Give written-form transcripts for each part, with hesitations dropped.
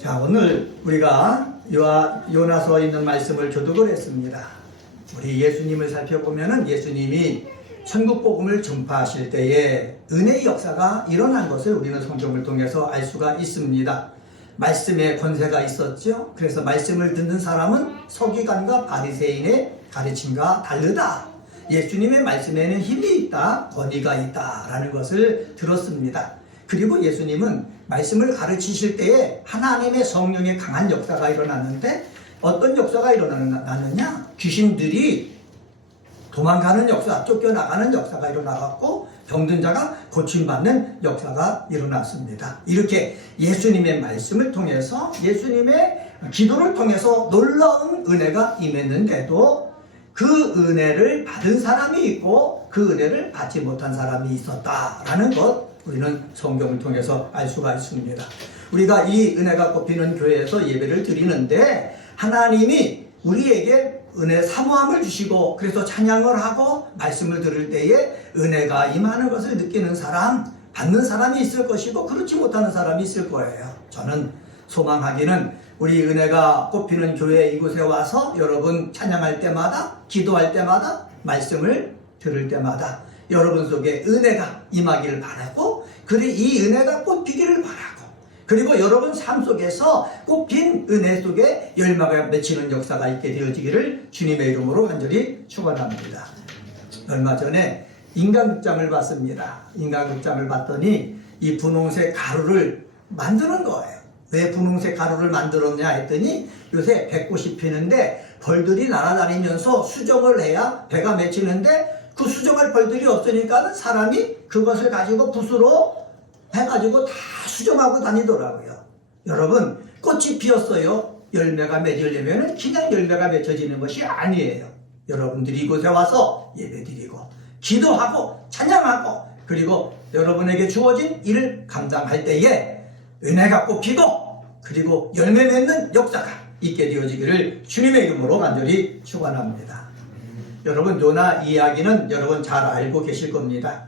자, 오늘 우리가 요나서에 있는 말씀을 교독을 했습니다. 우리 예수님을 살펴보면은 예수님이 천국 복음을 전파하실 때에 은혜의 역사가 일어난 것을 우리는 성경을 통해서 알 수가 있습니다. 말씀에 권세가 있었죠. 그래서 말씀을 듣는 사람은 서기관과 바리새인의 가르침과 다르다. 예수님의 말씀에는 힘이 있다, 권위가 있다라는 것을 들었습니다. 그리고 예수님은 말씀을 가르치실 때에 하나님의 성령의 강한 역사가 일어났는데 어떤 역사가 일어나느냐? 귀신들이 도망가는 역사, 쫓겨나가는 역사가 일어나갖고 병든 자가 고침받는 역사가 일어났습니다. 이렇게 예수님의 말씀을 통해서 예수님의 기도를 통해서 놀라운 은혜가 임했는데도 그 은혜를 받은 사람이 있고 그 은혜를 받지 못한 사람이 있었다라는 것 우리는 성경을 통해서 알 수가 있습니다. 우리가 이 은혜가 꼽히는 교회에서 예배를 드리는데 하나님이 우리에게 은혜 사모함을 주시고 그래서 찬양을 하고 말씀을 들을 때에 은혜가 임하는 것을 느끼는 사람, 받는 사람이 있을 것이고 그렇지 못하는 사람이 있을 거예요. 저는 소망하기는 우리 은혜가 꼽히는 교회 이곳에 와서 여러분 찬양할 때마다 기도할 때마다 말씀을 들을 때마다 여러분 속에 은혜가 임하기를 바라고 그리고 이 은혜가 꼽히기를 바라고 그리고 여러분 삶 속에서 꼽힌 은혜 속에 열매가 맺히는 역사가 있게 되어지기를 주님의 이름으로 간절히 축원합니다. 얼마 전에 인간극장을 봤습니다. 인간극장을 봤더니 이 분홍색 가루를 만드는 거예요. 왜 분홍색 가루를 만들었냐 했더니 요새 배꽃이 피는데 벌들이 날아다니면서 수정을 해야 배가 맺히는데 그 수정할 벌들이 없으니까 사람이 그것을 가지고 붓으로 해가지고 다 수정하고 다니더라고요. 여러분, 꽃이 피었어요. 열매가 맺으려면 그냥 열매가 맺혀지는 것이 아니에요. 여러분들이 이곳에 와서 예배드리고 기도하고 찬양하고 그리고 여러분에게 주어진 일을 감당할 때에 은혜가 꼽히고 그리고 열매 맺는 역사가 있게 되어지기를 주님의 이름으로 간절히 축원합니다. 여러분, 요나 이야기는 여러분 잘 알고 계실 겁니다.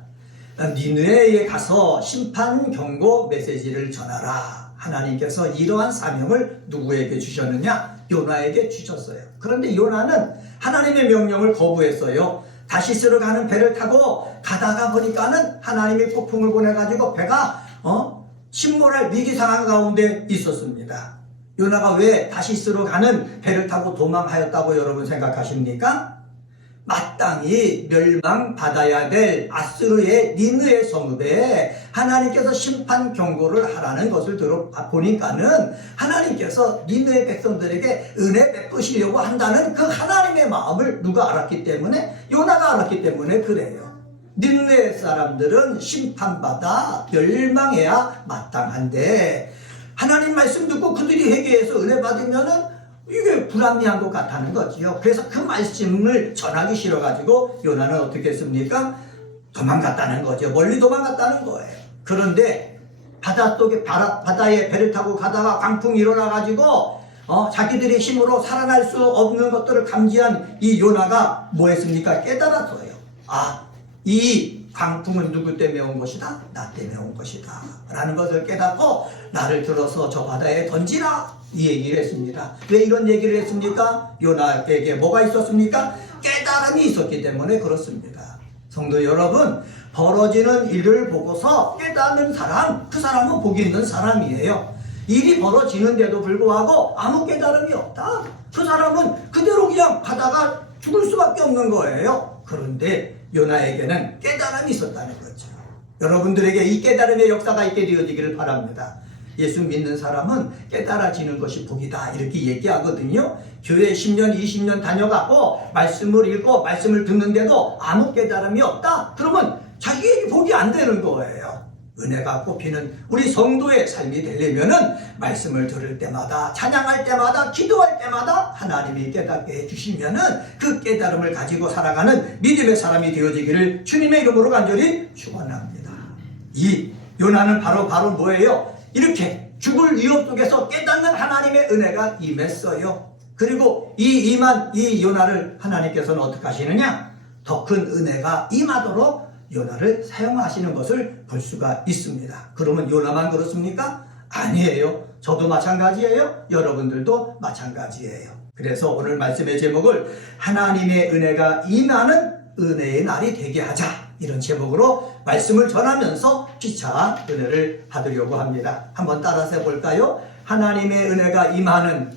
니느웨에 가서 심판 경고 메시지를 전하라. 하나님께서 이러한 사명을 누구에게 주셨느냐? 요나에게 주셨어요. 그런데 요나는 하나님의 명령을 거부했어요. 다시스로 가는 배를 타고 가다가 보니까는 하나님이 폭풍을 보내가지고 배가 침몰할 위기 상황 가운데 있었습니다. 요나가 왜 다시스로 가는 배를 타고 도망하였다고 여러분 생각하십니까? 마땅히 멸망받아야 될 아수르의 니느웨 성읍에 하나님께서 심판 경고를 하라는 것을 들어보니까는 하나님께서 니느웨 백성들에게 은혜 베푸시려고 한다는 그 하나님의 마음을 누가 알았기 때문에? 요나가 알았기 때문에 그래요. 니느웨 사람들은 심판받아 멸망해야 마땅한데 하나님 말씀 듣고 그들이 회개해서 은혜 받으면은 이게 불합리한 것 같다는 거지요. 그래서 그 말씀을 전하기 싫어가지고 요나는 어떻게 했습니까? 도망갔다는 거죠. 멀리 도망갔다는 거예요. 그런데 바다에 배를 타고 가다가 광풍이 일어나가지고 자기들의 힘으로 살아날 수 없는 것들을 감지한 이 요나가 뭐 했습니까? 깨달았어요. 이 광풍은 누구 때문에 온 것이다? 나 때문에 온 것이다 라는 것을 깨닫고 나를 들어서 저 바다에 던지라 이 얘기를 했습니다. 왜 이런 얘기를 했습니까? 요나에게 뭐가 있었습니까? 깨달음이 있었기 때문에 그렇습니다. 성도 여러분, 벌어지는 일을 보고서 깨닫는 사람, 그 사람은 복이 있는 사람이에요. 일이 벌어지는데도 불구하고 아무 깨달음이 없다. 그 사람은 그대로 그냥 가다가 죽을 수밖에 없는 거예요. 그런데 요나에게는 깨달음이 있었다는 거죠. 여러분들에게 이 깨달음의 역사가 있게 되어지기를 바랍니다. 예수 믿는 사람은 깨달아지는 것이 복이다 이렇게 얘기하거든요. 교회 10년 20년 다녀가고 말씀을 읽고 말씀을 듣는데도 아무 깨달음이 없다? 그러면 자기에게 복이 안 되는 거예요. 은혜가 꼽히는 우리 성도의 삶이 되려면은 말씀을 들을 때마다 찬양할 때마다 기도할 때마다 하나님이 깨닫게 해주시면은 그 깨달음을 가지고 살아가는 믿음의 사람이 되어지기를 주님의 이름으로 간절히 축원합니다. 이 요나는 바로 뭐예요? 이렇게 죽을 위협 속에서 깨닫는 하나님의 은혜가 임했어요. 그리고 이 임한 이 요나를 하나님께서는 어떻게 하시느냐? 더 큰 은혜가 임하도록 요나를 사용하시는 것을 볼 수가 있습니다. 그러면 요나만 그렇습니까? 아니에요. 저도 마찬가지예요. 여러분들도 마찬가지예요. 그래서 오늘 말씀의 제목을 하나님의 은혜가 임하는 은혜의 날이 되게 하자, 이런 제목으로 말씀을 전하면서 피차 은혜를 받으려고 합니다. 한번 따라서 해볼까요? 하나님의 은혜가 임하는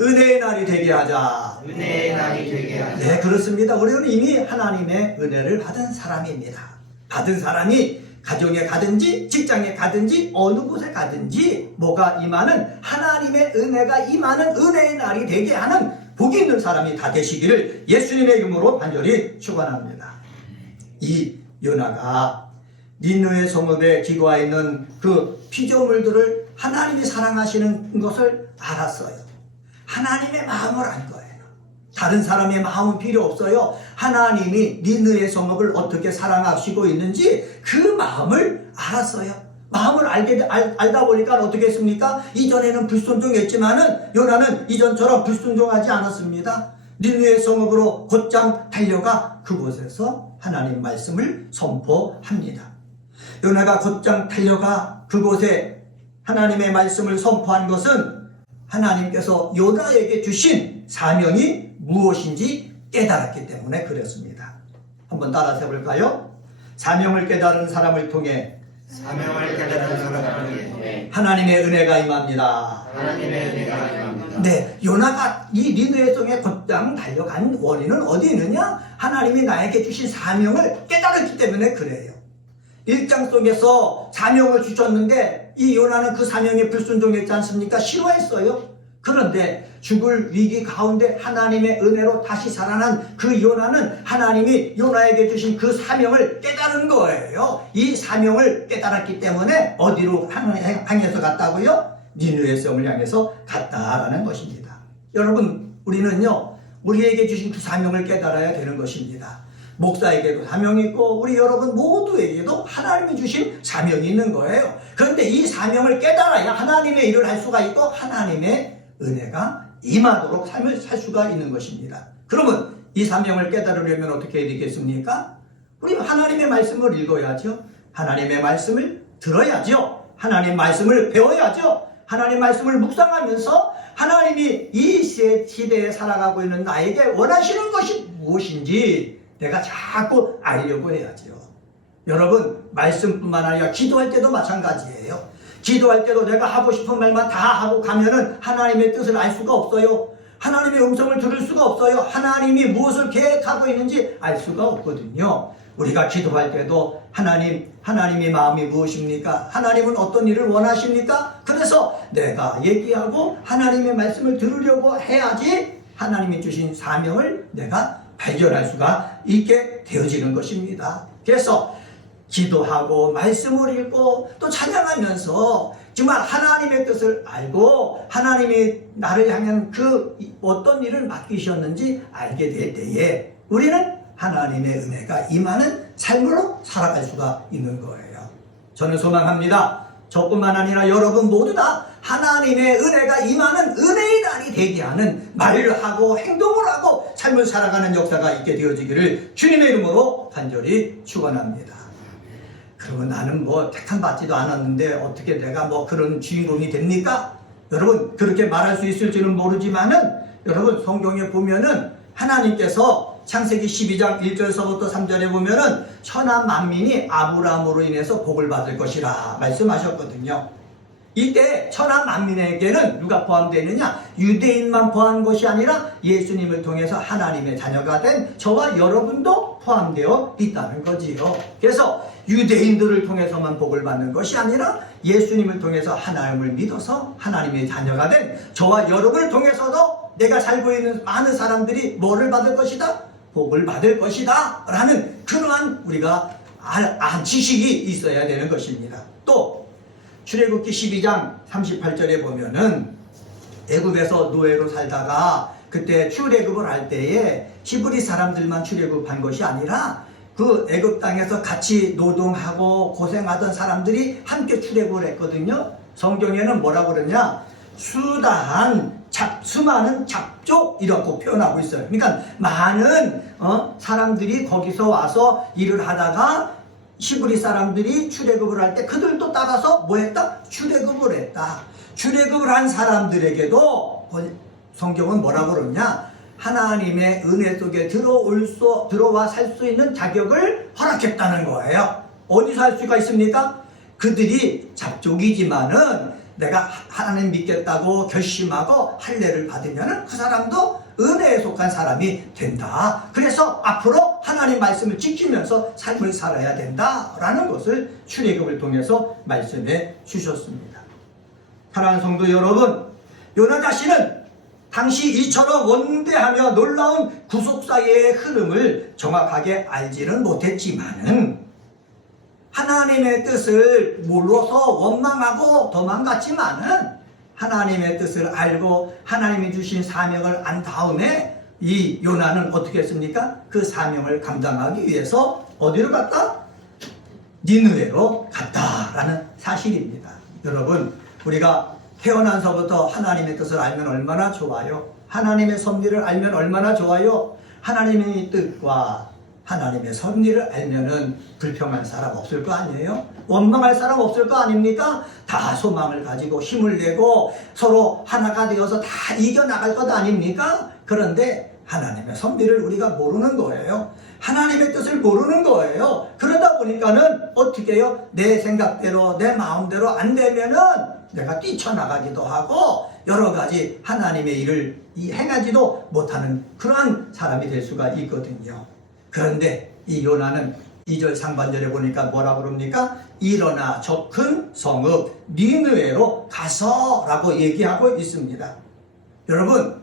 은혜의 날이 되게 하자. 은혜의 날이 되게 하자. 네, 그렇습니다. 우리는 이미 하나님의 은혜를 받은 사람입니다. 받은 사람이 가정에 가든지 직장에 가든지 어느 곳에 가든지 뭐가 임하는, 하나님의 은혜가 임하는 은혜의 날이 되게 하는 복이 있는 사람이 다 되시기를 예수님의 이름으로 간절히 축원합니다. 이 요나가 니느웨 성읍에 기거하 있는 그 피조물들을 하나님이 사랑하시는 것을 알았어요. 하나님의 마음을 알 거예요. 다른 사람의 마음은 필요 없어요. 하나님이 니느웨 성읍을 어떻게 사랑하시고 있는지 그 마음을 알았어요. 마음을 알다 보니까 어떻게 했습니까? 이전에는 불순종했지만은 요나는 이전처럼 불순종하지 않았습니다. 니느웨 성읍으로 곧장 달려가 그곳에서 하나님 말씀을 선포합니다. 요나가 곧장 달려가 그곳에 하나님의 말씀을 선포한 것은 하나님께서 요나에게 주신 사명이 무엇인지 깨달았기 때문에 그랬습니다. 한번 따라서 해볼까요? 사명을 깨달은 사람을 통해 하나님의 은혜가 임합니다. 하나님의 은혜가 임합니다. 네, 요나가 이 니느웨 성에 곧장 달려간 원인은 어디 있느냐? 하나님이 나에게 주신 사명을 깨달았기 때문에 그래요. 1장 속에서 사명을 주셨는데 이 요나는 그 사명에 불순종했지 않습니까? 싫어했어요. 그런데 죽을 위기 가운데 하나님의 은혜로 다시 살아난 그 요나는 하나님이 요나에게 주신 그 사명을 깨달은 거예요. 이 사명을 깨달았기 때문에 어디로 향해서 갔다고요? 니느웨 성을 향해서 갔다라는 것입니다. 여러분, 우리는요, 우리에게 주신 그 사명을 깨달아야 되는 것입니다. 목사에게도 사명이 있고 우리 여러분 모두에게도 하나님이 주신 사명이 있는 거예요. 그런데 이 사명을 깨달아야 하나님의 일을 할 수가 있고 하나님의 은혜가 임하도록 삶을 살 수가 있는 것입니다. 그러면 이 사명을 깨달으려면 어떻게 해야 되겠습니까? 우리 하나님의 말씀을 읽어야죠. 하나님의 말씀을 들어야죠. 하나님 말씀을 배워야죠. 하나님 말씀을 묵상하면서 하나님이 이 시대에 살아가고 있는 나에게 원하시는 것이 무엇인지 내가 자꾸 알려고 해야죠. 여러분, 말씀뿐만 아니라 기도할 때도 마찬가지예요. 기도할 때도 내가 하고 싶은 말만 다 하고 가면은 하나님의 뜻을 알 수가 없어요. 하나님의 음성을 들을 수가 없어요. 하나님이 무엇을 계획하고 있는지 알 수가 없거든요. 우리가 기도할 때도 하나님의 마음이 무엇입니까? 하나님은 어떤 일을 원하십니까? 그래서 내가 얘기하고 하나님의 말씀을 들으려고 해야지 하나님이 주신 사명을 내가 발견할 수가 있게 되어지는 것입니다. 그래서 기도하고 말씀을 읽고 또 찬양하면서 정말 하나님의 뜻을 알고 하나님이 나를 향한 그 어떤 일을 맡기셨는지 알게 될 때에 우리는 하나님의 은혜가 임하는 삶으로 살아갈 수가 있는 거예요. 저는 소망합니다. 저뿐만 아니라 여러분 모두 다 하나님의 은혜가 임하는 은혜의 날이 되게 하는 말을 하고 행동을 하고 삶을 살아가는 역사가 있게 되어지기를 주님의 이름으로 간절히 축원합니다. 그러면 나는 뭐 택함 받지도 않았는데 어떻게 내가 뭐 그런 주인공이 됩니까? 여러분, 그렇게 말할 수 있을지는 모르지만은 여러분, 성경에 보면은 하나님께서 창세기 12장 1절서부터 3절에 보면은 천하 만민이 아브라함으로 인해서 복을 받을 것이라 말씀하셨거든요. 이때 천하 만민에게는 누가 포함되느냐? 유대인만 포함한 것이 아니라 예수님을 통해서 하나님의 자녀가 된 저와 여러분도 포함되어 있다는 거지요. 그래서 유대인들을 통해서만 복을 받는 것이 아니라 예수님을 통해서 하나님을 믿어서 하나님의 자녀가 된 저와 여러분을 통해서도 내가 살고 있는 많은 사람들이 뭐를 받을 것이다? 복을 받을 것이다 라는 그러한 우리가 지식이 있어야 되는 것입니다. 또 출애굽기 12장 38절에 보면은 애굽에서 노예로 살다가 그때 출애굽을 할 때에 히브리 사람들만 출애굽한 것이 아니라 그 애굽 땅에서 같이 노동하고 고생하던 사람들이 함께 출애굽을 했거든요. 성경에는 뭐라고 그러냐? 수많은 잡족이라고 표현하고 있어요. 그러니까 많은 사람들이 거기서 와서 일을 하다가 시브리 사람들이 출애굽을 할 때 그들도 따라서 뭐 했다? 출애굽을 했다. 출애굽을 한 사람들에게도 성경은 뭐라고 그러냐? 하나님의 은혜 속에 들어와 살 수 있는 자격을 허락했다는 거예요. 어디서 할 수가 있습니까? 그들이 잡족이지만은 내가 하나님 믿겠다고 결심하고 할례를 받으면은 그 사람도 은혜에 속한 사람이 된다. 그래서 앞으로 하나님 말씀을 지키면서 삶을 살아야 된다라는 것을 출애굽을 통해서 말씀해 주셨습니다. 사랑하는 성도 여러분, 요나 자신은 당시 이처럼 원대하며 놀라운 구속사의 흐름을 정확하게 알지는 못했지만은 하나님의 뜻을 몰라서 원망하고 도망갔지만은 하나님의 뜻을 알고 하나님이 주신 사명을 안 다음에 이 요나는 어떻게 했습니까? 그 사명을 감당하기 위해서 어디로 갔다? 니느웨로 갔다라는 사실입니다. 여러분, 우리가 태어나서부터 하나님의 뜻을 알면 얼마나 좋아요? 하나님의 섭리를 알면 얼마나 좋아요? 하나님의 뜻과 하나님의 섭리를 알면은 불평할 사람 없을 거 아니에요? 원망할 사람 없을 거 아닙니까? 다 소망을 가지고 힘을 내고 서로 하나가 되어서 다 이겨나갈 것 아닙니까? 그런데 하나님의 섭리를 우리가 모르는 거예요. 하나님의 뜻을 모르는 거예요. 그러다 보니까는 어떻게 해요? 내 생각대로 내 마음대로 안 되면은 내가 뛰쳐나가기도 하고 여러 가지 하나님의 일을 행하지도 못하는 그러한 사람이 될 수가 있거든요. 그런데 이 요나는 2절 상반절에 보니까 뭐라고 그럽니까? 일어나 저 큰 성읍 니느웨로 가서라고 얘기하고 있습니다. 여러분,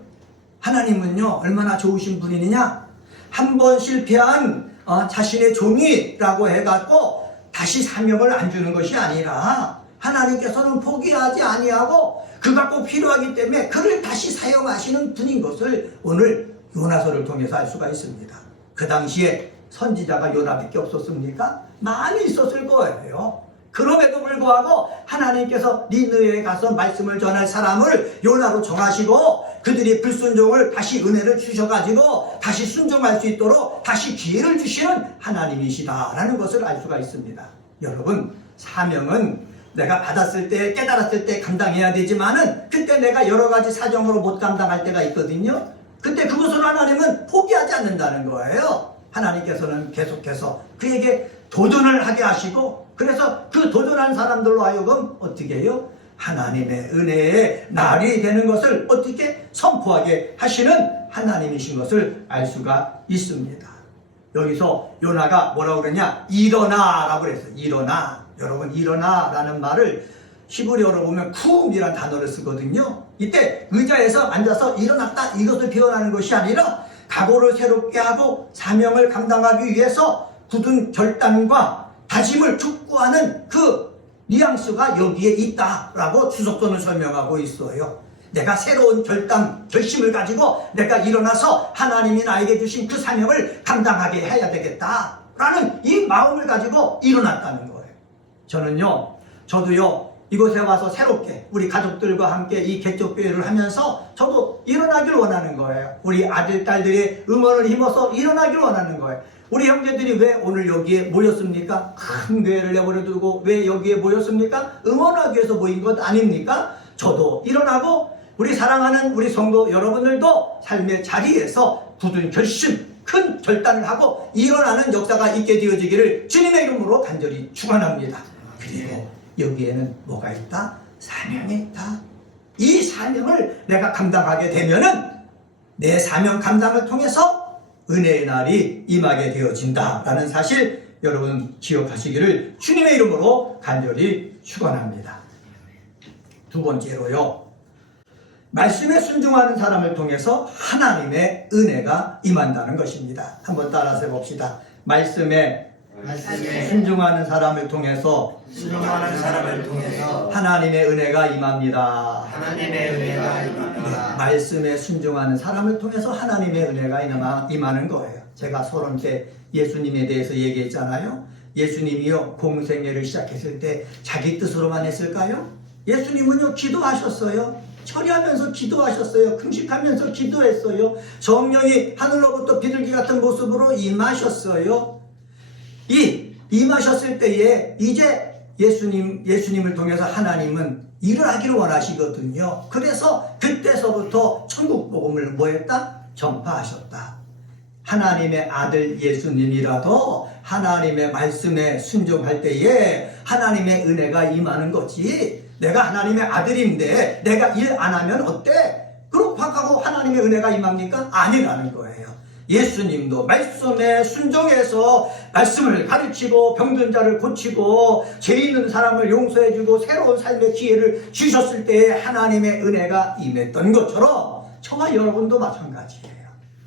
하나님은요 얼마나 좋으신 분이냐? 한 번 실패한 자신의 종이라고 해갖고 다시 사명을 안 주는 것이 아니라 하나님께서는 포기하지 아니하고 그가 꼭 필요하기 때문에 그를 다시 사용하시는 분인 것을 오늘 요나서를 통해서 알 수가 있습니다. 그 당시에 선지자가 요나밖에 없었습니까? 많이 있었을 거예요. 그럼에도 불구하고 하나님께서 니느웨에 가서 말씀을 전할 사람을 요나로 정하시고 그들이 불순종을 다시 은혜를 주셔가지고 다시 순종할 수 있도록 다시 기회를 주시는 하나님이시다라는 것을 알 수가 있습니다. 여러분, 사명은 내가 받았을 때 깨달았을 때 감당해야 되지만은 그때 내가 여러 가지 사정으로 못 감당할 때가 있거든요. 그때 그것을 하나님은 포기하지 않는다는 거예요. 하나님께서는 계속해서 그에게 도전을 하게 하시고 그래서 그 도전한 사람들로 하여금 어떻게 해요? 하나님의 은혜의 날이 되는 것을 어떻게 선포하게 하시는 하나님이신 것을 알 수가 있습니다. 여기서 요나가 뭐라고 그러냐? 일어나라고 그랬어요. 일어나. 여러분, 일어나라는 말을 히브리어로 보면 쿰이라는 단어를 쓰거든요. 이때 의자에서 앉아서 일어났다 이것을 표현하는 것이 아니라 각오를 새롭게 하고 사명을 감당하기 위해서 굳은 결단과 다짐을 촉구하는 그 뉘앙스가 여기에 있다라고 주석서는 설명하고 있어요. 내가 새로운 결심을 가지고 내가 일어나서 하나님이 나에게 주신 그 사명을 감당하게 해야 되겠다라는 이 마음을 가지고 일어났다는 거예요. 저도요 이곳에 와서 새롭게 우리 가족들과 함께 이 개척교회를 하면서 저도 일어나길 원하는 거예요. 우리 아들, 딸들의 응원을 힘어서 일어나길 원하는 거예요. 우리 형제들이 왜 오늘 여기에 모였습니까? 큰 교회를 내버려두고 왜 여기에 모였습니까? 응원하기 위해서 모인 것 아닙니까? 저도 일어나고 우리 사랑하는 우리 성도 여러분들도 삶의 자리에서 굳은 결심, 큰 결단을 하고 일어나는 역사가 있게 되어지기를 주님의 이름으로 간절히 축원합니다. 그리고 여기에는 뭐가 있다? 사명이 있다. 이 사명을 내가 감당하게 되면은 내 사명 감당을 통해서 은혜의 날이 임하게 되어진다라는 사실 여러분 기억하시기를 주님의 이름으로 간절히 축원합니다. 두 번째로요. 말씀에 순종하는 사람을 통해서 하나님의 은혜가 임한다는 것입니다. 한번 따라서 해봅시다. 말씀에 순종하는 사람을 통해서 하나님의 은혜가 임합니다. 하나님의 은혜가 임합니다. 말씀에 순종하는 사람을 통해서 하나님의 은혜가 임하는 거예요. 제가 서론 때 예수님에 대해서 얘기했잖아요. 예수님이요 공생애를 시작했을 때 자기 뜻으로만 했을까요? 예수님은요 기도하셨어요. 처리하면서 기도하셨어요. 금식하면서 기도했어요. 성령이 하늘로부터 비둘기 같은 모습으로 임하셨어요. 이 임하셨을 때에 이제 예수님을 통해서 하나님은 일어나기를 원하시거든요. 그래서 그때서부터 천국 복음을 뭐 했다? 전파하셨다. 하나님의 아들 예수님이라도 하나님의 말씀에 순종할 때에 하나님의 은혜가 임하는 거지. 내가 하나님의 아들인데 내가 일 안 하면 어때? 그렇게 하고 하나님의 은혜가 임합니까? 아니라는 거예요. 예수님도 말씀에 순종해서 말씀을 가르치고 병든 자를 고치고 죄 있는 사람을 용서해주고 새로운 삶의 기회를 주셨을 때에 하나님의 은혜가 임했던 것처럼 저와 여러분도 마찬가지예요.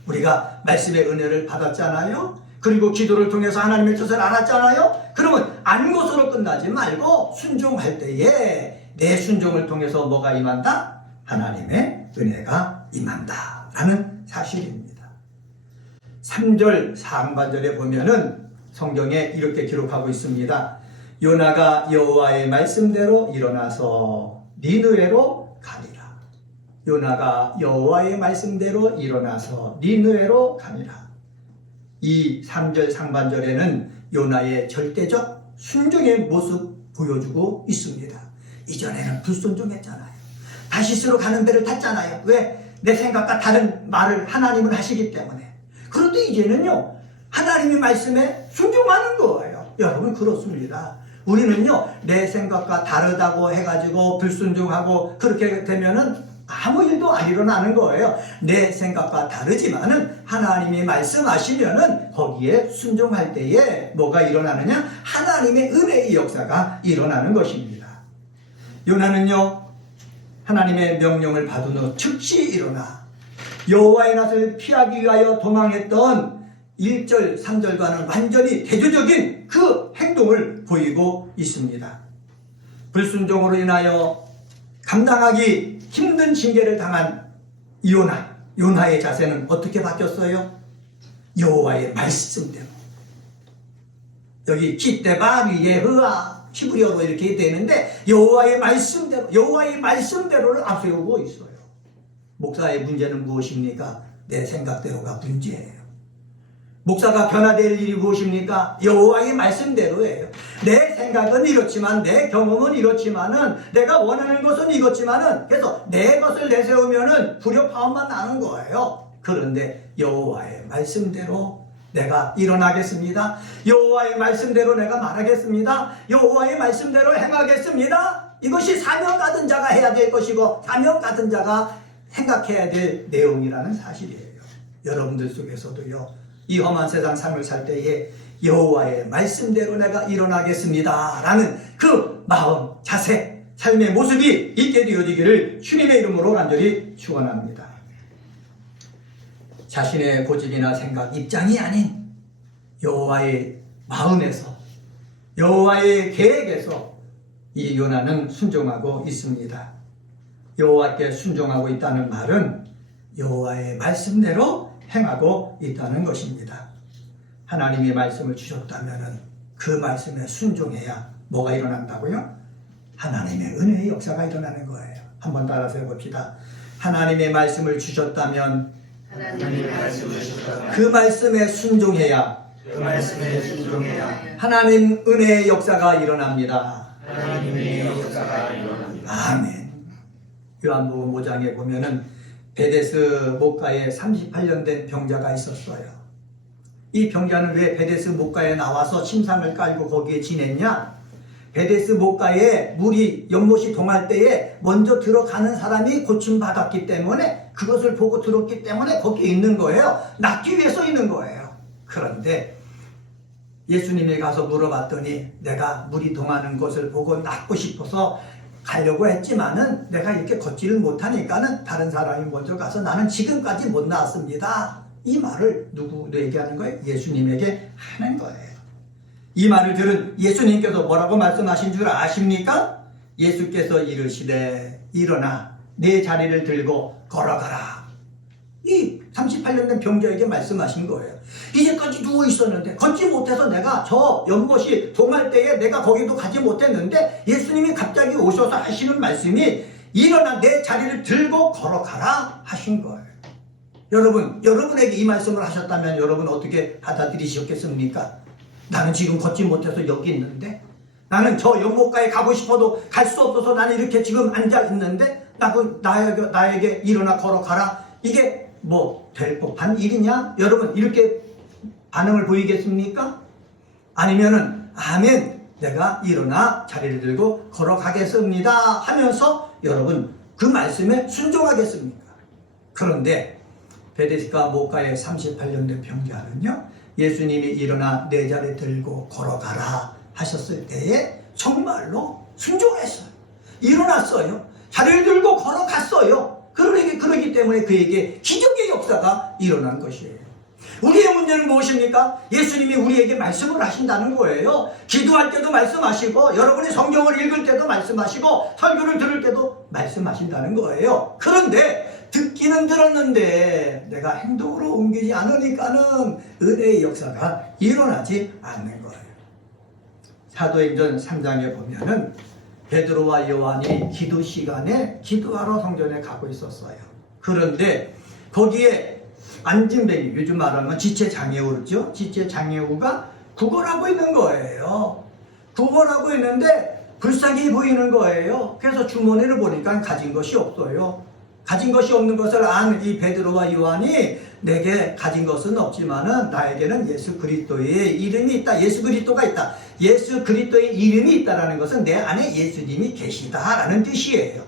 우리가 말씀의 은혜를 받았잖아요. 그리고 기도를 통해서 하나님의 뜻을 알았잖아요. 그러면 안 것으로 끝나지 말고 순종할 때에 내 순종을 통해서 뭐가 임한다? 하나님의 은혜가 임한다 라는 사실입니다. 3절 상반절에 보면은 성경에 이렇게 기록하고 있습니다. 요나가 여호와의 말씀대로 일어나서 니느웨로 가니라. 요나가 여호와의 말씀대로 일어나서 니느웨로 가니라. 이 3절 상반절에는 요나의 절대적 순종의 모습 보여주고 있습니다. 이전에는 불순종했잖아요. 다시스로 가는 데를 탔잖아요. 왜? 내 생각과 다른 말을 하나님은 하시기 때문에. 그런데 이제는요, 하나님의 말씀에 순종하는 거예요. 여러분, 그렇습니다. 우리는요, 내 생각과 다르다고 해가지고 불순종하고 그렇게 되면은 아무 일도 안 일어나는 거예요. 내 생각과 다르지만은 하나님이 말씀하시면은 거기에 순종할 때에 뭐가 일어나느냐? 하나님의 은혜의 역사가 일어나는 것입니다. 요나는요, 하나님의 명령을 받은 후 즉시 일어나 여호와의 낯을 피하기 위하여 도망했던 1절, 3절과는 완전히 대조적인 그 행동을 보이고 있습니다. 불순종으로 인하여 감당하기 힘든 징계를 당한 요나의 자세는 어떻게 바뀌었어요? 여호와의 말씀대로. 여기 기대바 예흐아 히브리어로 이렇게 되는데 여호와의 말씀대로를 앞세우고 있어요. 목사의 문제는 무엇입니까? 내 생각대로가 문제예요. 목사가 변화될 일이 무엇입니까? 여호와의 말씀대로예요. 내 생각은 이렇지만, 내 경험은 이렇지만은, 내가 원하는 것은 이렇지만은, 그래서 내 것을 내세우면은 불협화음만 나는 거예요. 그런데 여호와의 말씀대로 내가 일어나겠습니다. 여호와의 말씀대로 내가 말하겠습니다. 여호와의 말씀대로 행하겠습니다. 이것이 사명 받은 자가 해야 될 것이고, 사명 받은 자가 생각해야 될 내용이라는 사실이에요. 여러분들 속에서도요, 이 험한 세상 삶을 살 때에 여호와의 말씀대로 내가 일어나겠습니다 라는 그 마음, 자세, 삶의 모습이 있게 되어지기를 주님의 이름으로 간절히 축원합니다. 자신의 고집이나 생각, 입장이 아닌 여호와의 마음에서, 여호와의 계획에서 이 요나는 순종하고 있습니다. 여호와께 순종하고 있다는 말은 여호와의 말씀대로 행하고 있다는 것입니다. 하나님이 말씀을 주셨다면 그 말씀에 순종해야 뭐가 일어난다고요? 하나님의 은혜의 역사가 일어나는 거예요. 한번 따라서 해봅시다. 하나님의 말씀을 주셨다면 그 말씀에 순종해야 하나님 은혜의 역사가 일어납니다. 아멘. 요한복음 5장에 보면은 베데스 목가에 38년 된 병자가 있었어요. 이 병자는 왜 베데스 목가에 나와서 침상을 깔고 거기에 지냈냐? 베데스 목가에 물이 연못이 동할 때에 먼저 들어가는 사람이 고침받았기 때문에, 그것을 보고 들었기 때문에 거기에 있는 거예요. 낫기 위해서 있는 거예요. 그런데 예수님이 가서 물어봤더니 내가 물이 동하는 것을 보고 낫고 싶어서 가려고 했지만은 내가 이렇게 걷지를 못하니까는 다른 사람이 먼저 가서 나는 지금까지 못 나왔습니다. 이 말을 누구에게 하는 거예요? 예수님에게 하는 거예요. 이 말을 들은 예수님께서 뭐라고 말씀하신 줄 아십니까? 예수께서 이르시되 일어나 내 자리를 들고 걸어가라. 이 38년 된 병자에게 말씀하신 거예요. 이제까지 누워 있었는데 걷지 못해서 내가 저 연못이 동할 때에 내가 거기도 가지 못했는데 예수님이 갑자기 오셔서 하시는 말씀이 일어나 내 자리를 들고 걸어가라 하신 거예요. 여러분, 여러분에게 이 말씀을 하셨다면 여러분 어떻게 받아들이셨겠습니까? 나는 지금 걷지 못해서 여기 있는데, 나는 저 연못가에 가고 싶어도 갈 수 없어서 나는 이렇게 지금 앉아 있는데, 나에게 일어나 걸어가라. 이게 뭐 될 법한 일이냐? 여러분, 이렇게 반응을 보이겠습니까? 아니면은 아멘, 내가 일어나 자리를 들고 걸어가겠습니다 하면서 여러분 그 말씀에 순종하겠습니까? 그런데 베데스다 목가의 38년 된 병자는요, 예수님이 일어나 내 자리 들고 걸어가라 하셨을 때에 정말로 순종했어요. 일어났어요. 자리를 들고 걸어갔어요. 그러기 때문에 그에게 기적의 역사가 일어난 것이에요. 우리의 문제는 무엇입니까? 예수님이 우리에게 말씀을 하신다는 거예요. 기도할 때도 말씀하시고, 여러분이 성경을 읽을 때도 말씀하시고, 설교를 들을 때도 말씀하신다는 거예요. 그런데 듣기는 들었는데 내가 행동으로 옮기지 않으니까는 은혜의 역사가 일어나지 않는 거예요. 사도행전 3장에 보면은 베드로와 요한이 기도 시간에 기도하러 성전에 가고 있었어요. 그런데 거기에 안진뱅이, 요즘 말하면 지체장애우죠. 지체장애우가 구걸하고 있는 거예요. 구걸하고 있는데 불쌍히 보이는 거예요. 그래서 주머니를 보니까 가진 것이 없어요. 가진 것이 없는 것을 안 이 베드로와 요한이, 내게 가진 것은 없지만은 나에게는 예수 그리스도의 이름이 있다. 예수 그리스도가 있다. 예수 그리스도의 이름이 있다라는 것은 내 안에 예수님이 계시다라는 뜻이에요.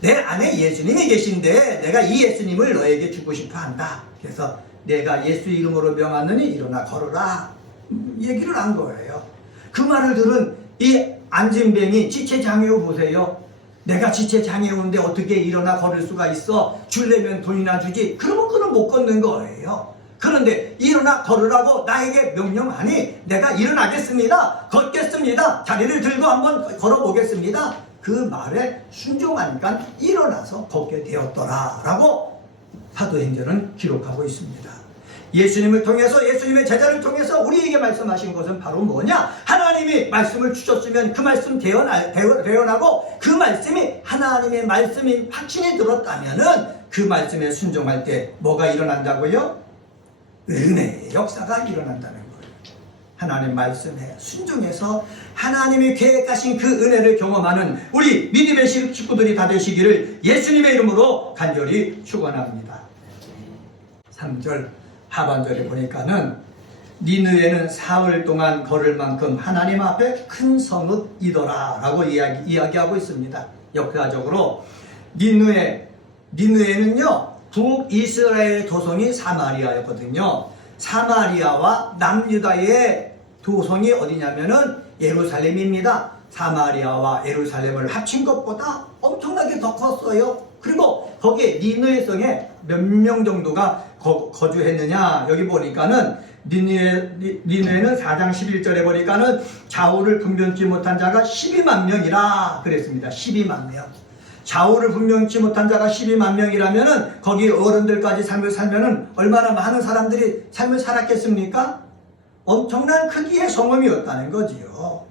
내 안에 예수님이 계신데 내가 이 예수님을 너에게 주고 싶어 한다. 그래서 내가 예수 이름으로 명하느니 일어나 걸어라. 얘기를 한 거예요. 그 말을 들은 이 안진뱅이, 지체장애우 보세요. 내가 지체장애우인데 어떻게 일어나 걸을 수가 있어? 줄려면 돈이나 주지. 그러면 그는 못 걷는 거예요. 그런데 일어나 걸으라고 나에게 명령하니 내가 일어나겠습니다. 걷겠습니다. 자리를 들고 한번 걸어보겠습니다. 그 말에 순종하니까 일어나서 걷게 되었더라 라고 사도행전은 기록하고 있습니다. 예수님을 통해서, 예수님의 제자를 통해서 우리에게 말씀하신 것은 바로 뭐냐? 하나님이 말씀을 주셨으면 그 말씀 대언하고 그 말씀이 하나님의 말씀이 확신이 들었다면은 그 말씀에 순종할 때 뭐가 일어난다고요? 은혜의 역사가 일어난다는 거예요. 하나님 말씀에 순종해서 하나님이 계획하신 그 은혜를 경험하는 우리 믿음의 식구들이 다 되시기를 예수님의 이름으로 간절히 축원합니다. 3절 하반절에 보니까는 니느웨는 사흘 동안 걸을 만큼 하나님 앞에 큰 성읍이더라 라고 이야기하고 있습니다. 역사적으로 니느웨는요 북이스라엘 도성이 사마리아였거든요. 사마리아와 남유다의 도성이 어디냐면은 예루살렘입니다. 사마리아와 예루살렘을 합친 것보다 엄청나게 더 컸어요. 그리고 거기에 니느웨 성에 몇 명 정도가 거주했느냐, 여기 보니까는 니느웨는 4장 11절에 보니까는 좌우를 분별치 못한 자가 12만 명이라 그랬습니다. 12만 명. 좌우를 분명치 못한 자가 12만 명이라면은 거기 어른들까지 삶을 살면은 얼마나 많은 사람들이 삶을 살았겠습니까? 엄청난 크기의 성읍이었다는 거지요.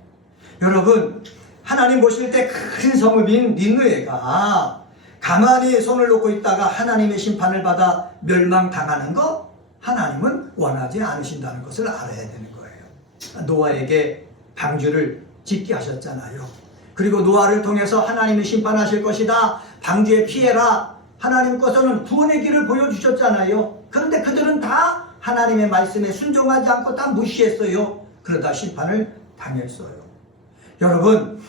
여러분, 하나님 보실 때 큰 성읍인 니느웨가 가만히 손을 놓고 있다가 하나님의 심판을 받아 멸망당하는 것, 하나님은 원하지 않으신다는 것을 알아야 되는 거예요. 노아에게 방주를 짓게 하셨잖아요. 그리고 노아를 통해서 하나님이 심판하실 것이다. 방주에 피해라. 하나님께서는 구원의 길을 보여주셨잖아요. 그런데 그들은 다 하나님의 말씀에 순종하지 않고 다 무시했어요. 그러다 심판을 당했어요. 여러분,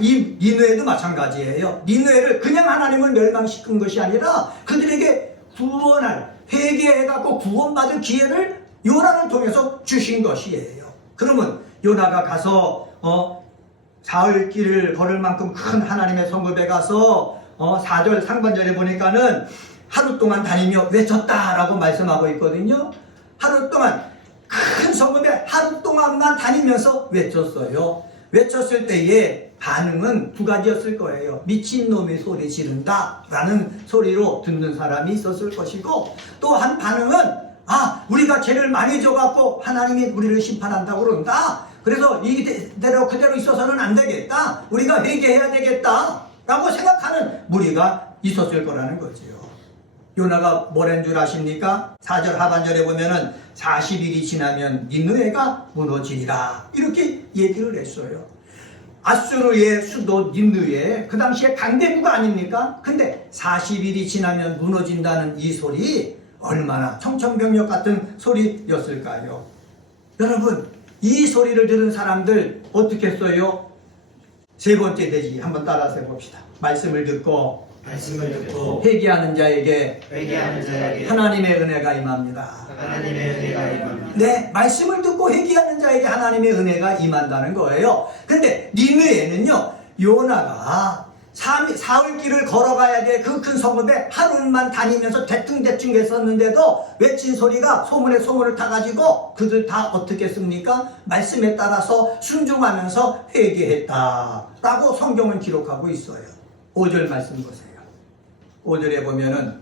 이 니느웨도 마찬가지예요. 니느웨를 그냥 하나님을 멸망시킨 것이 아니라 그들에게 구원할, 회개해갖고 구원받을 기회를 요나를 통해서 주신 것이에요. 그러면 요나가 가서 사흘 길을 걸을 만큼 큰 하나님의 성읍에 가서 4절 상반절에 보니까는 하루 동안 다니며 외쳤다라고 말씀하고 있거든요. 하루 동안 큰 성읍에 하루 동안만 다니면서 외쳤어요. 외쳤을 때의 반응은 두 가지였을 거예요. 미친놈이 소리 지른다 라는 소리로 듣는 사람이 있었을 것이고, 또 한 반응은 우리가 죄를 많이 져갖고 하나님이 우리를 심판한다고 그런다. 그래서 이대로 그대로 있어서는 안 되겠다. 우리가 회개해야 되겠다 라고 생각하는 무리가 있었을 거라는 거지요. 요나가 뭐란 줄 아십니까? 4절 하반절에 보면은 40일이 지나면 니느웨가 무너지리라 이렇게 얘기를 했어요. 아수르의 수도 니느웨, 그 당시에 강대국가 아닙니까? 근데 40일이 지나면 무너진다는 이 소리 얼마나 청천벽력 같은 소리였을까요? 여러분, 이 소리를 들은 사람들 어떻게 했어요? 세 번째 대지 한번 따라서 해봅시다. 말씀을 듣고 회개하는 자에게 하나님의 은혜가 임합니다. 하나님의 은혜가 임합니다. 네, 말씀을 듣고 회개하는 자에게 하나님의 은혜가 임한다는 거예요. 근데 니느웨는요, 요나가 사흘길을 걸어가야 돼 그 큰 성읍에 하루만 다니면서 대충대충 했었는데도 외친 소리가 소문에 소문을 타가지고 그들 다 어떻게 했습니까? 말씀에 따라서 순종하면서 회개했다 라고 성경은 기록하고 있어요. 5절 말씀 보세요. 5절에 보면은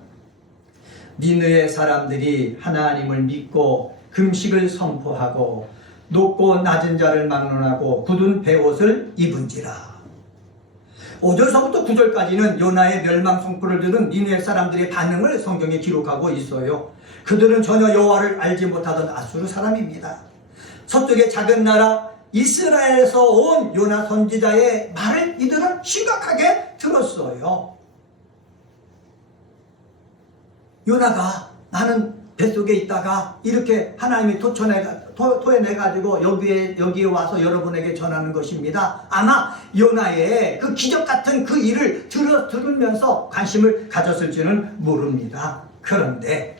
니느웨 사람들이 하나님을 믿고 금식을 선포하고 높고 낮은 자를 막론하고 굳은 베옷을 입은지라. 5절서부터 9절까지는 요나의 멸망 선포를 들은 니느웨 사람들의 반응을 성경에 기록하고 있어요. 그들은 전혀 여호와를 알지 못하던 아수르 사람입니다. 서쪽의 작은 나라 이스라엘에서 온 요나 선지자의 말을 이들은 심각하게 들었어요. 요나가 나는 뱃속에 있다가 이렇게 하나님이 토해내가지고 여기에 와서 여러분에게 전하는 것입니다. 아마 요나의 그 기적 같은 그 일을 들으면서 관심을 가졌을지는 모릅니다. 그런데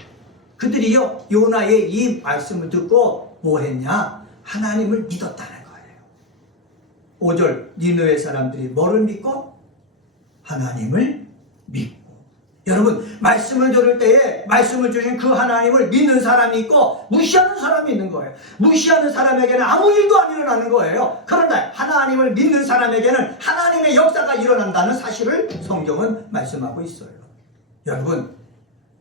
그들이요, 요나의 이 말씀을 듣고 뭐 했냐? 하나님을 믿었다는 거예요. 5절, 니느웨 사람들이 뭐를 믿고? 하나님을 믿고. 여러분, 말씀을 들을 때에 말씀을 주신 그 하나님을 믿는 사람이 있고 무시하는 사람이 있는 거예요. 무시하는 사람에게는 아무 일도 안 일어나는 거예요. 그런데 하나님을 믿는 사람에게는 하나님의 역사가 일어난다는 사실을 성경은 말씀하고 있어요. 여러분,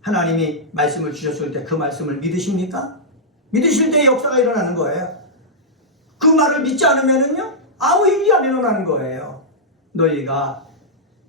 하나님이 말씀을 주셨을 때 그 말씀을 믿으십니까? 믿으실 때 역사가 일어나는 거예요. 그 말을 믿지 않으면은요, 아무 일이 안 일어나는 거예요. 너희가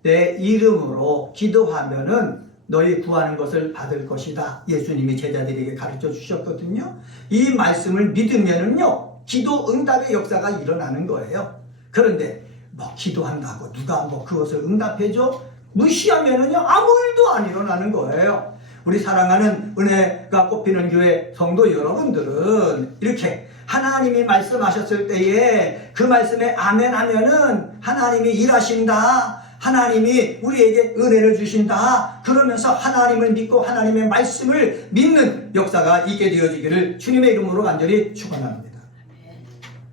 내 이름으로 기도하면은 너희 구하는 것을 받을 것이다. 예수님이 제자들에게 가르쳐 주셨거든요. 이 말씀을 믿으면은요, 기도 응답의 역사가 일어나는 거예요. 그런데 뭐 기도한다고 누가 뭐 그것을 응답해줘? 무시하면은요, 아무 일도 안 일어나는 거예요. 우리 사랑하는 은혜가 꼽히는 교회 성도 여러분들은 이렇게 하나님이 말씀하셨을 때에 그 말씀에 아멘 하면은 하나님이 일하신다. 하나님이 우리에게 은혜를 주신다. 그러면서 하나님을 믿고 하나님의 말씀을 믿는 역사가 있게 되어지기를 주님의 이름으로 간절히 축원합니다.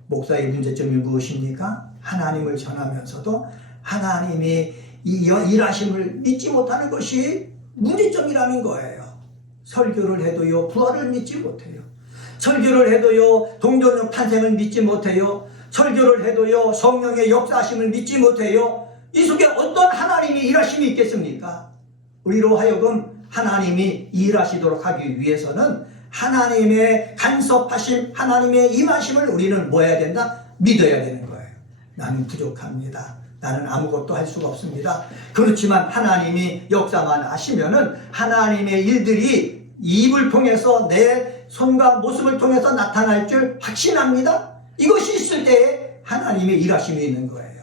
목사의 문제점이 무엇입니까? 하나님을 전하면서도 하나님이 이 일하심을 믿지 못하는 것이 문제점이라는 거예요. 설교를 해도요, 부활을 믿지 못해요. 설교를 해도요, 동정력 탄생을 믿지 못해요. 설교를 해도요, 성령의 역사하심을 믿지 못해요. 이 속에 어떤 하나님이 일하심이 있겠습니까? 우리로 하여금 하나님이 일하시도록 하기 위해서는 하나님의 간섭하심, 하나님의 임하심을 우리는 뭐 해야 된다? 믿어야 되는 거예요. 나는 부족합니다. 나는 아무것도 할 수가 없습니다. 그렇지만 하나님이 역사만 하시면은 하나님의 일들이 입을 통해서 내 손과 모습을 통해서 나타날 줄 확신합니다. 이것이 있을 때에 하나님의 일하심이 있는 거예요.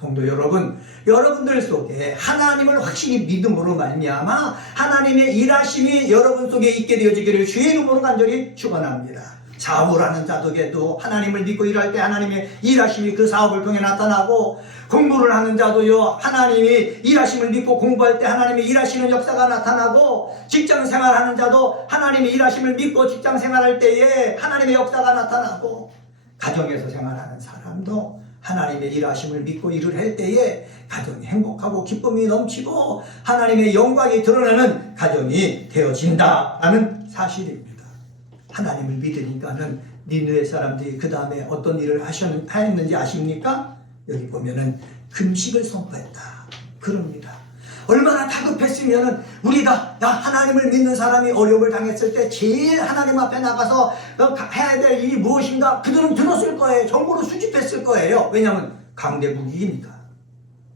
성도 여러분, 여러분들 속에 하나님을 확실히 믿음으로 말미암아 하나님의 일하심이 여러분 속에 있게 되어지기를 주의 이름으로 간절히 축원합니다. 사업하는 자들에게도 하나님을 믿고 일할 때 하나님의 일하심이 그 사업을 통해 나타나고, 공부를 하는 자도요, 하나님이 일하심을 믿고 공부할 때 하나님의 일하시는 역사가 나타나고, 직장 생활하는 자도 하나님의 일하심을 믿고 직장 생활할 때에 하나님의 역사가 나타나고, 가정에서 생활하는 사람도 하나님의 일하심을 믿고 일을 할 때에 가정이 행복하고 기쁨이 넘치고 하나님의 영광이 드러나는 가정이 되어진다라는 사실입니다. 하나님을 믿으니까는 니느웨 사람들이 그 다음에 어떤 일을 하였는지 아십니까? 여기 보면은 금식을 선포했다. 그럽니다. 얼마나 다급했으면은 우리가 하나님을 믿는 사람이 어려움을 당했을 때 제일 하나님 앞에 나가서 해야 될 일이 무엇인가 그들은 들었을 거예요. 정보로 수집했을 거예요. 왜냐하면 강대국이니까.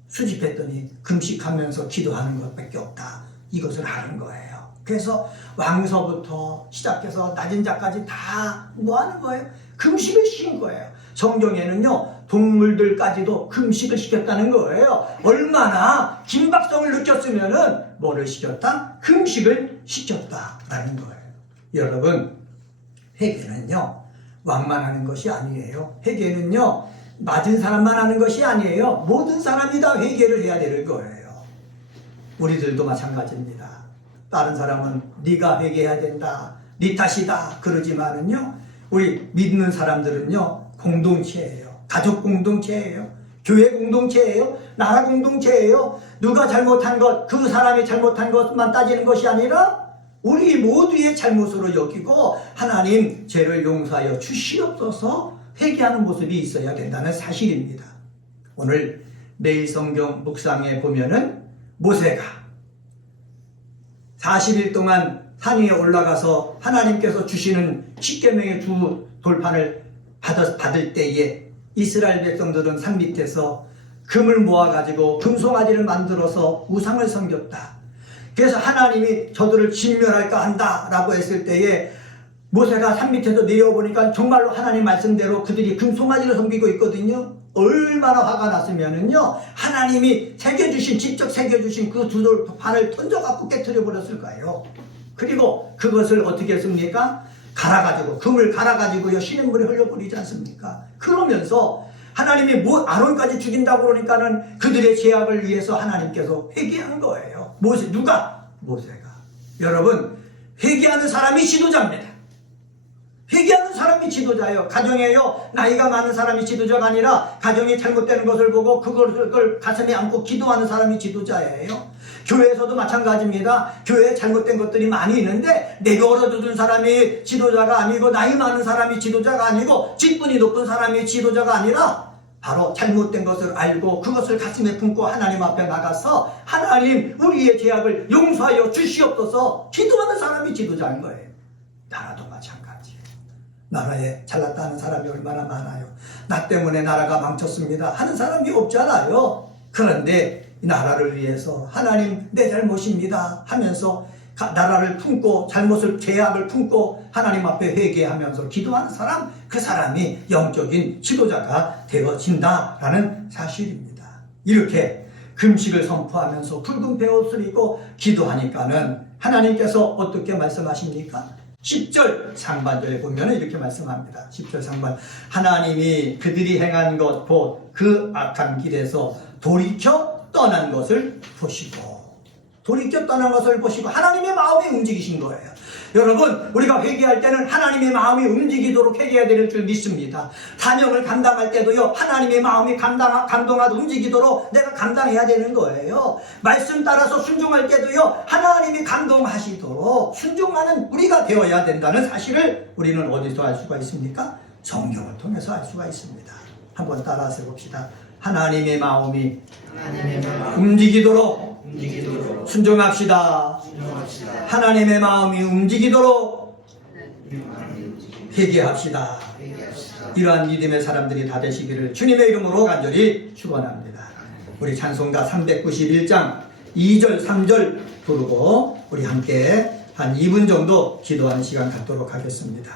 수집했더니 금식하면서 기도하는 것밖에 없다. 이것을 하는 거예요. 그래서 왕서부터 시작해서 낮은 자까지 다 뭐 하는 거예요? 금식을 시킨 거예요. 성경에는요, 동물들까지도 금식을 시켰다는 거예요. 얼마나 긴박성을 느꼈으면은 뭐를 시켰다? 금식을 시켰다라는 거예요. 여러분, 회개는요, 왕만 하는 것이 아니에요. 회개는요, 맞은 사람만 하는 것이 아니에요. 모든 사람이 다 회개를 해야 되는 거예요. 우리들도 마찬가지입니다. 다른 사람은 네가 회개해야 된다, 네 탓이다 그러지만은요, 우리 믿는 사람들은요, 공동체예요. 가족 공동체예요. 교회 공동체예요. 나라 공동체예요. 누가 잘못한 것, 그 사람이 잘못한 것만 따지는 것이 아니라 우리 모두의 잘못으로 여기고 하나님 죄를 용서하여 주시옵소서 회개하는 모습이 있어야 된다는 사실입니다. 오늘 내일 성경 묵상에 보면은 모세가 40일 동안 산 위에 올라가서 하나님께서 주시는 십계명의 두 돌판을 받을 때에 이스라엘 백성들은 산 밑에서 금을 모아가지고 금송아지를 만들어서 우상을 섬겼다. 그래서 하나님이 저들을 진멸할까 한다라고 했을 때에 모세가 산 밑에서 내려보니까 정말로 하나님 말씀대로 그들이 금송아지를 섬기고 있거든요. 얼마나 화가 났으면은요, 하나님이 직접 새겨주신 그 두 돌판을 던져갖고 깨트려 버렸을까요? 그리고 그것을 어떻게 했습니까? 갈아가지고, 금을 갈아가지고요, 시냇물에 흘려버리지 않습니까? 그러면서 하나님이 아론까지 죽인다고 그러니까는 그들의 죄악을 위해서 하나님께서 회개한 거예요. 누가? 모세가. 여러분, 회개하는 사람이 지도자입니다. 회개하는 사람이 지도자예요. 가정에요, 나이가 많은 사람이 지도자가 아니라 가정이 잘못되는 것을 보고 그걸 가슴에 안고 기도하는 사람이 지도자예요. 교회에서도 마찬가지입니다. 교회에 잘못된 것들이 많이 있는데 내버려두는 사람이 지도자가 아니고 나이 많은 사람이 지도자가 아니고 직분이 높은 사람이 지도자가 아니라 바로 잘못된 것을 알고 그것을 가슴에 품고 하나님 앞에 나가서 하나님 우리의 죄악을 용서하여 주시옵소서 기도하는 사람이 지도자인 거예요. 나라도 마찬가지예요. 나라에 잘났다는 사람이 얼마나 많아요. 나 때문에 나라가 망쳤습니다 하는 사람이 없잖아요. 그런데 이 나라를 위해서 하나님 내 잘못입니다 하면서 나라를 품고 죄악을 품고 하나님 앞에 회개하면서 기도하는 사람, 그 사람이 영적인 지도자가 되어진다라는 사실입니다. 이렇게 금식을 선포하면서 붉은 베옷을 입고 기도하니까는 하나님께서 어떻게 말씀하십니까? 10절 상반절에 보면 이렇게 말씀합니다. 10절 상반, 하나님이 그들이 행한 것 곧 그 악한 길에서 돌이켜 떠난 것을 보시고, 돌이켜 떠난 것을 보시고 하나님의 마음이 움직이신 거예요. 여러분, 우리가 회개할 때는 하나님의 마음이 움직이도록 회개해야 될 줄 믿습니다. 사명을 감당할 때도요, 하나님의 마음이 감동하고 움직이도록 내가 감당해야 되는 거예요. 말씀 따라서 순종할 때도요, 하나님이 감동하시도록 순종하는 우리가 되어야 된다는 사실을 우리는 어디서 알 수가 있습니까? 성경을 통해서 알 수가 있습니다. 한번 따라서 해봅시다. 하나님의 마음이 움직이도록 순종합시다. 하나님의 마음이 움직이도록 회개합시다. 이러한 믿음의 사람들이 다 되시기를 주님의 이름으로 간절히 축원합니다. 우리 찬송가 391장 2절 3절 부르고 우리 함께 한 2분 정도 기도하는 시간 갖도록 하겠습니다.